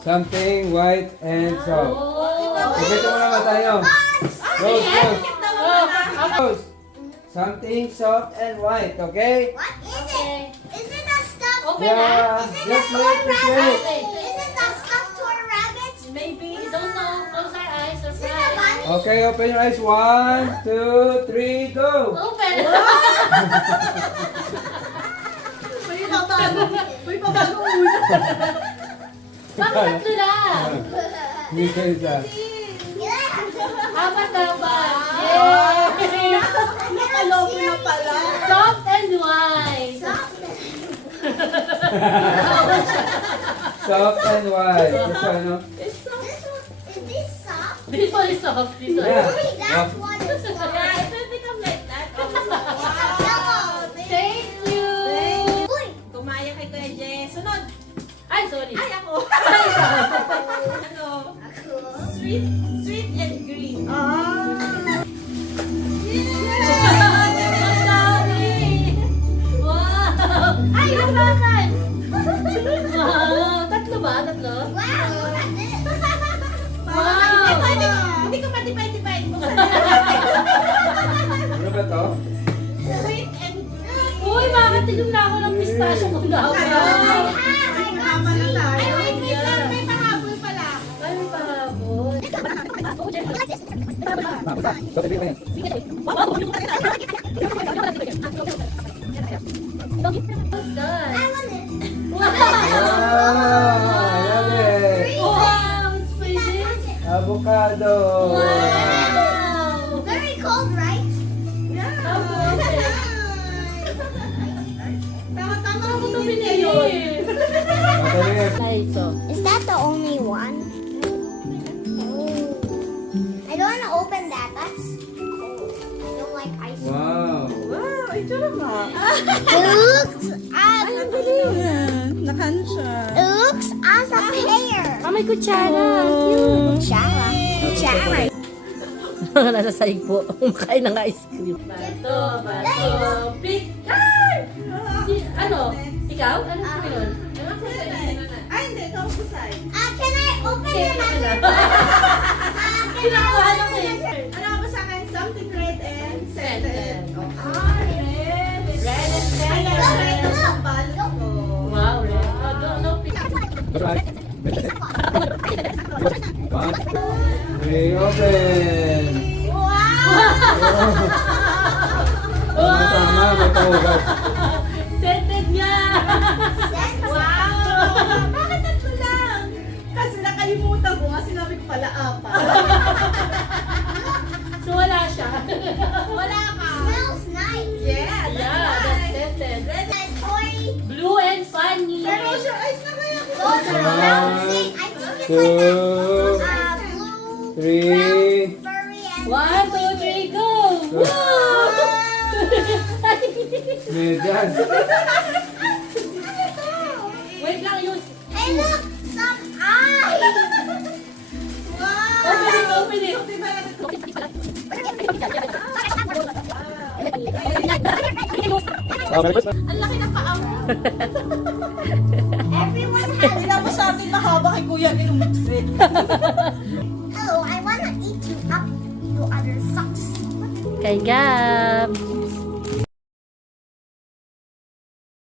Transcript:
Something white and soft. Okay, ito muna ba tayo? Rose, Rose. Rose. Something soft and white, okay? What is it? Is it a stuffed? Open Yeah, just wait, just wait. Is it a stuffed to a rabbit? Maybe, don't know. Close our eyes. Is it a bunny? Okay, open your eyes. 1, 2, 3, go! Open. May pabago muna. Bakit tatlo lang? Dito isa. Apat dapat. Yay! Nakaloko na pala. Soft and white. Soft and white. Ito ano? Is this soft? This one is soft. This one. Yeah. Uy, that one is soft. Yeah, it will become like that. Thank you. Uy, Kumaya kay Kuya Jay. Sunod. Ay, sorry. Ay, ako. Ano? ako. Sweet and green. Ang dami. Wow. Ay, ang bakan. Wow. Tatlo ba? Tatlo? Wow, look at this. Wow. Hindi ko matipay-tipay. Buksan Ano ba to? Sweet and green. Uy, bakit tignan na ako ng pistachio kung daw? Tama na tayo. Ay, wait lang. May pahabol pala. Ay, may pahabol. What's that? I want it. Wow, I love it. Wow, it's spicy. Avocado. Wow. Very cold, right? Tama-tama Ano ako ito ito pinili? Okay. Ito. Is that the only one? I don't want to open that. That's cold. I don't like ice cream. Wow. Wow, ito na ba? It looks as Nakan siya. it looks as a pear. Ah, may kutsara. Kutsara. Kutsara. Nasa saig po. Kumakain ng ice cream. Bato, bato, pick. Ay! Ano? Ikaw? Ano sa yun? Ay, hindi. Ikaw kusay. Can I open Okay, another? ano? Can I Kinakabahan open ako eh. another? Ano ba sa akin? Something red and Scented. scented. Red. Red and Ay, scented. red ang balot ko. Wow, red. Oh, no, pick. One, three, open. Tama, tama, may pahugas. Scented niya. Wow! Bakit tatlo lang? Kasi nakalimutan ko nga sinabi ko pala apat. So, wala siya. Wala ka. Smells nice. Yeah, that's Yeah, that's right. scented. Red and toy. Blue and funny. Pero your eyes na kaya ko. Those are One, bouncing. I think it's like two, that. Blue, three. furry, and 1, 2, 3, go! Go. Woo! Medyas. Wait lang, use. Hey, look, some eyes. Wow. Open it, open it. Di ba natin ang laki ng paa mo. Everyone has. Hindi mo sa atin mahaba kay Kuya Nilumipsit. Hello, I wanna eat you up, you other socks. Kay Gab.